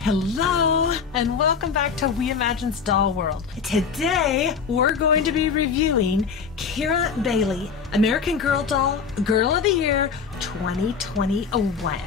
Hello and welcome back to WeImagine's Doll World. Today we're going to be reviewing Keira Bailey, American Girl Doll Girl of the Year 2021.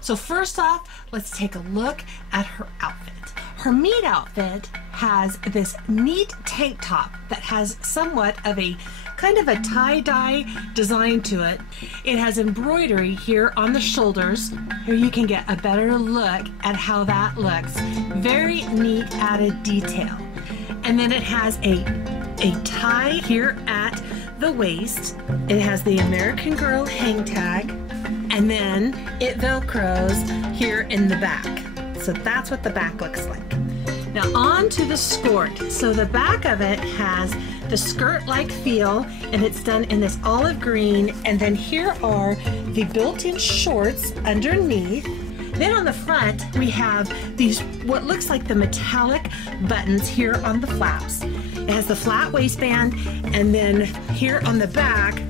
So first off, let's take a look at her outfit. Her meat outfit has this neat tank top that has somewhat of a kind of a tie-dye design to it. It has embroidery here on the shoulders. Here you can get a better look at how that looks. Very neat added detail. And then it has a tie here at the waist. It has the American Girl hang tag, and then it velcros here in the back. So that's what the back looks like. Now on to the skirt. So the back of it has the skirt-like feel, and it's done in this olive green, and then here are the built-in shorts underneath. Then on the front we have these what looks like the metallic buttons here on the flaps. It has the flat waistband, and then here on the back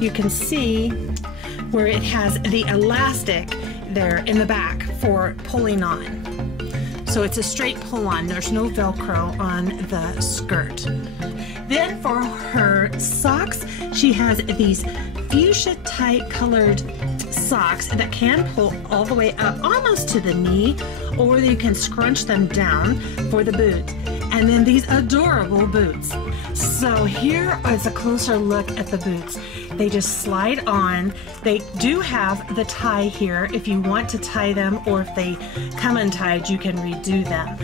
you can see where it has the elastic there in the back for pulling on. So it's a straight pull on, there's no Velcro on the skirt. Then for her socks, she has these fuchsia type colored socks that can pull all the way up almost to the knee, or you can scrunch them down for the boot. And then these adorable boots. So here is a closer look at the boots. They just slide on. They do have the tie here if you want to tie them, or if they come untied you can redo them.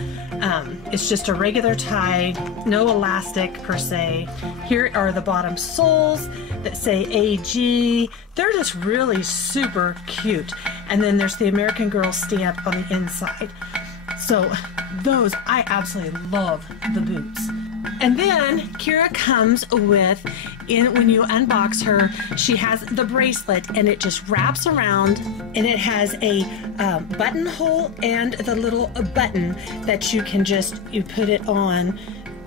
It's just a regular tie, no elastic per se. Here are the bottom soles that say AG. They're just really super cute. And then there's the American Girl stamp on the inside. So those, I absolutely love the boots. And then Keira comes with, when you unbox her, she has the bracelet, and it just wraps around, and it has a buttonhole and the little button that you can you put it on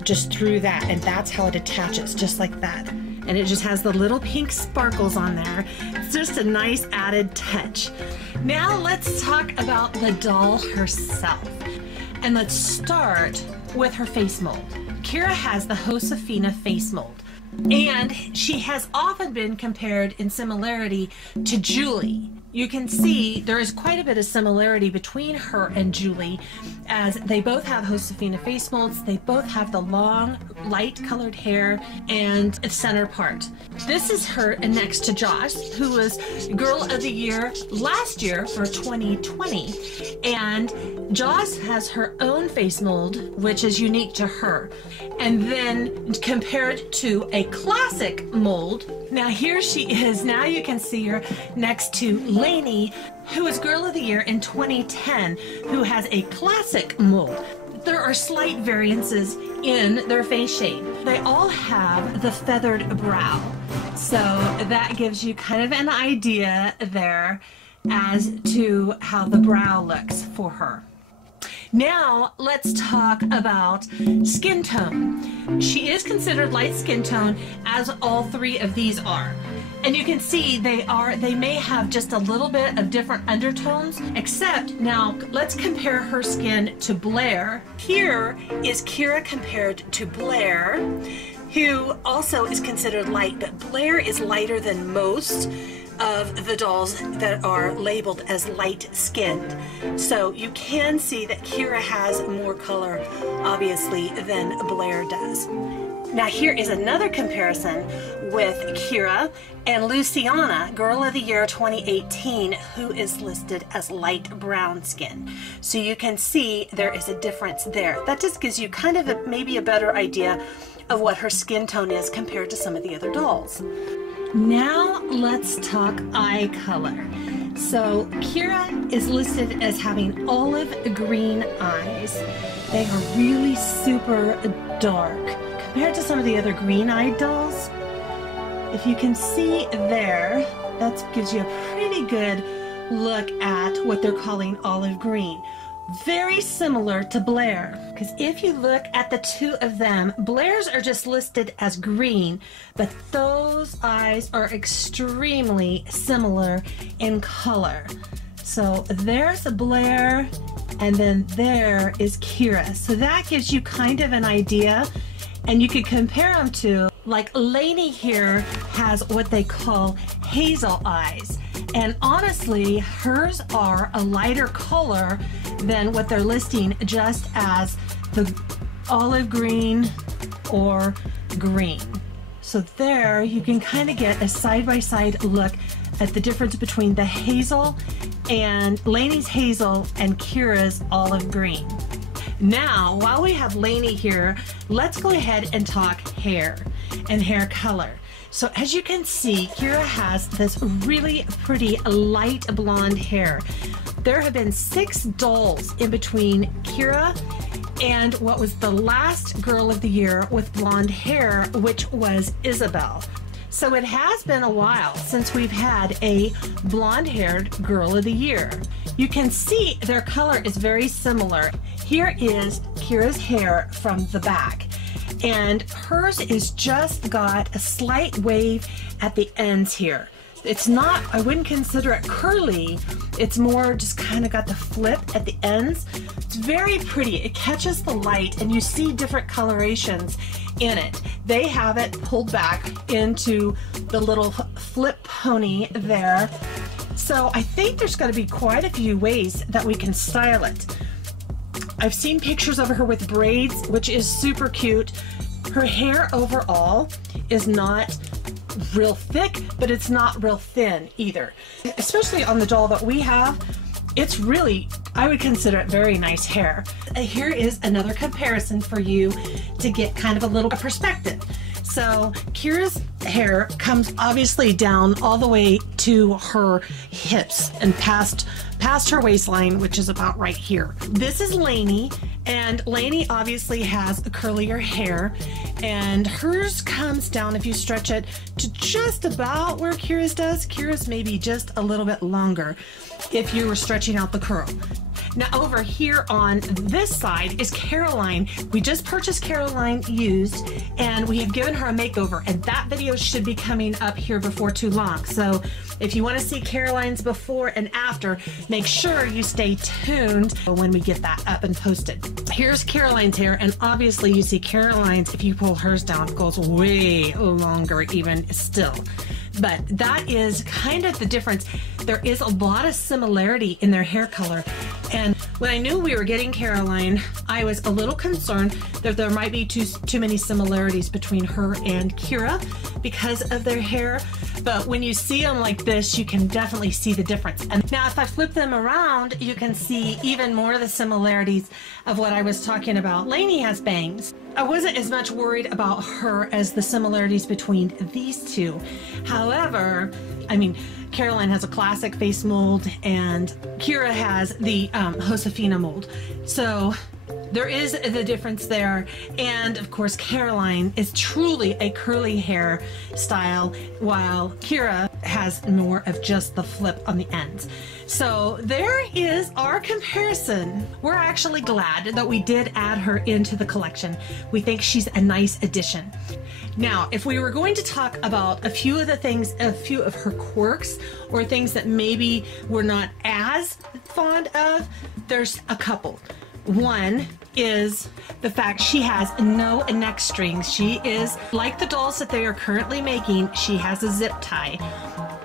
just through that, and that's how it attaches, just like that. And it just has the little pink sparkles on there. It's just a nice added touch. Now let's talk about the doll herself. And let's start with her face mold. Keira has the Josefina face mold, and she has often been compared in similarity to Julie. You can see there is quite a bit of similarity between her and Julie, as they both have Josefina face molds. They both have the long, light colored hair and a center part. This is her next to Joss, who was Girl of the Year last year for 2020. And Joss has her own face mold, which is unique to her. And then compared to a classic mold, now here she is. Now you can see her next to Lanie, who was Girl of the Year in 2010, who has a classic mold. There are slight variances in their face shape. They all have the feathered brow. So that gives you kind of an idea there as to how the brow looks for her. Now let's talk about skin tone. She is considered light skin tone, as all three of these are. And you can see they may have just a little bit of different undertones, except now let's compare her skin to Blaire. Here is Keira compared to Blaire, who also is considered light, but Blaire is lighter than most of the dolls that are labeled as light skinned. So you can see that Keira has more color, obviously, than Blaire does. Now here is another comparison with Keira and Luciana, Girl of the Year 2018, who is listed as light brown skin. So you can see there is a difference there. That just gives you kind of maybe a better idea of what her skin tone is compared to some of the other dolls. Now let's talk eye color. So Keira is listed as having olive green eyes. They are really super dark compared to some of the other green-eyed dolls. If you can see there, that gives you a pretty good look at what they're calling olive green. very similar to Blaire, because if you look at the two of them, Blaire's are just listed as green, but those eyes are extremely similar in color. So there's Blaire, and then there is Kira. So that gives you kind of an idea, and you could compare them to, like Lanie here has what they call hazel eyes. And honestly, hers are a lighter color than what they're listing just as the olive green or green. So there you can kind of get a side-by-side look at the difference between the hazel and Lanie's hazel and Kira's olive green. Now, while we have Lanie here, let's go ahead and talk hair and hair color. So as you can see, Kira has this really pretty light blonde hair. There have been 6 dolls in between Kira and what was the last girl of the year with blonde hair, which was Isabel. So it has been a while since we've had a blonde-haired girl of the year. You can see their color is very similar. Here is Kira's hair from the back, and hers is just got a slight wave at the ends here. It's not, I wouldn't consider it curly, it's more just kind of got the flip at the ends. It's very pretty. It catches the light and you see different colorations in it. They have it pulled back into the little flip pony there. So I think there's going to be quite a few ways that we can style it. I've seen pictures of her with braids, which is super cute. Her hair overall is not real thick, but it's not real thin either. Especially on the doll that we have, it's really, I would consider it very nice hair. Here is another comparison for you to get kind of a little perspective. So Kira's hair comes obviously down all the way to her hips and past her waistline, which is about right here. This is Lanie, and Lanie obviously has a curlier hair, and hers comes down, if you stretch it, to just about where Kira's does. Kira's maybe just a little bit longer if you were stretching out the curl. Now over here on this side is Caroline. We just purchased Caroline used, and we have given her a makeover, and that video should be coming up here before too long. So if you want to see Caroline's before and after, make sure you stay tuned when we get that up and posted. Here's Caroline's hair, and obviously you see Caroline's, if you pull hers down, goes way longer even still. But that is kind of the difference. There is a lot of similarity in their hair color. And when I knew we were getting Caroline, I was a little concerned that there might be too many similarities between her and Kira because of their hair. But when you see them like this, you can definitely see the difference. And now if I flip them around, you can see even more of the similarities of what I was talking about. Lanie has bangs. I wasn't as much worried about her as the similarities between these two. However, I mean, Caroline has a classic face mold and Kira has the Josefina mold. So there is the difference there. And of course, Caroline is truly a curly hair style, while Kira has more of just the flip on the ends. So there is our comparison. We're actually glad that we did add her into the collection. We think she's a nice addition. Now, if we were going to talk about a few of the things, a few of her quirks or things that maybe we're not as fond of, there's a couple. One is the fact she has no neck strings. She is like the dolls that they are currently making. She has a zip tie.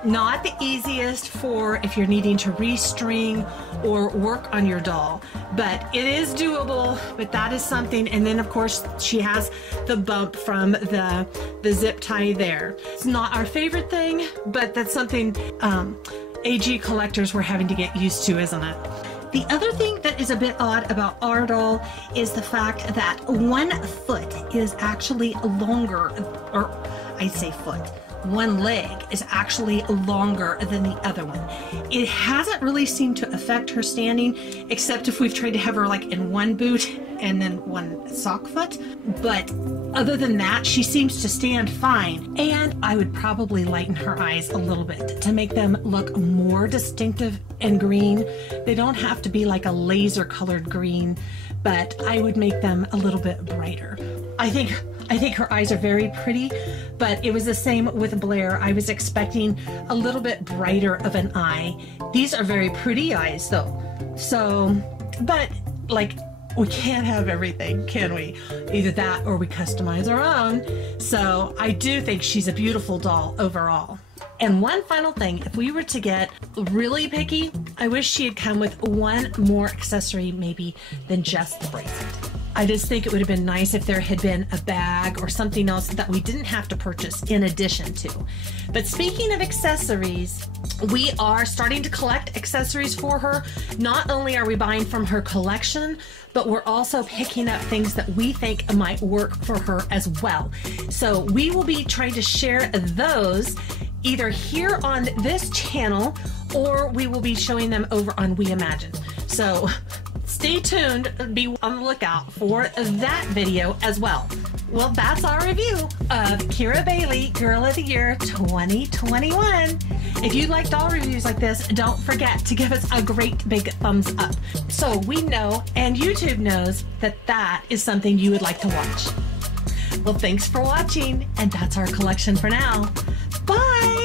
Not the easiest for if you're needing to restring or work on your doll, but it is doable. But that is something. And then of course she has the bump from the zip tie there. It's not our favorite thing, but that's something AG collectors were having to get used to, isn't it? The other thing that is a bit odd about our doll is the fact that one foot is actually longer, or I say foot, one leg is actually longer than the other one. It hasn't really seemed to affect her standing, except if we've tried to have her like in one boot and then one sock foot. But other than that, she seems to stand fine. And I would probably lighten her eyes a little bit to make them look more distinctive and green. They don't have to be like a laser colored green, but I would make them a little bit brighter. I think her eyes are very pretty, but it was the same with Blaire. I was expecting a little bit brighter of an eye. These are very pretty eyes though. So, but like, we can't have everything, can we? Either that or we customize our own. So I do think she's a beautiful doll overall. And one final thing, if we were to get really picky, I wish she had come with one more accessory maybe than just the bracelet. I just think it would have been nice if there had been a bag or something else that we didn't have to purchase in addition to. But speaking of accessories, we are starting to collect accessories for her. Not only are we buying from her collection, but we're also picking up things that we think might work for her as well. So we will be trying to share those either here on this channel, or we will be showing them over on We Imagine. So stay tuned, be on the lookout for that video as well. Well, that's our review of Kira Bailey Girl of the Year 2021. If you like doll reviews like this, don't forget to give us a great big thumbs up so we know and YouTube knows that that is something you would like to watch. Well, thanks for watching, and that's our collection for now. Bye!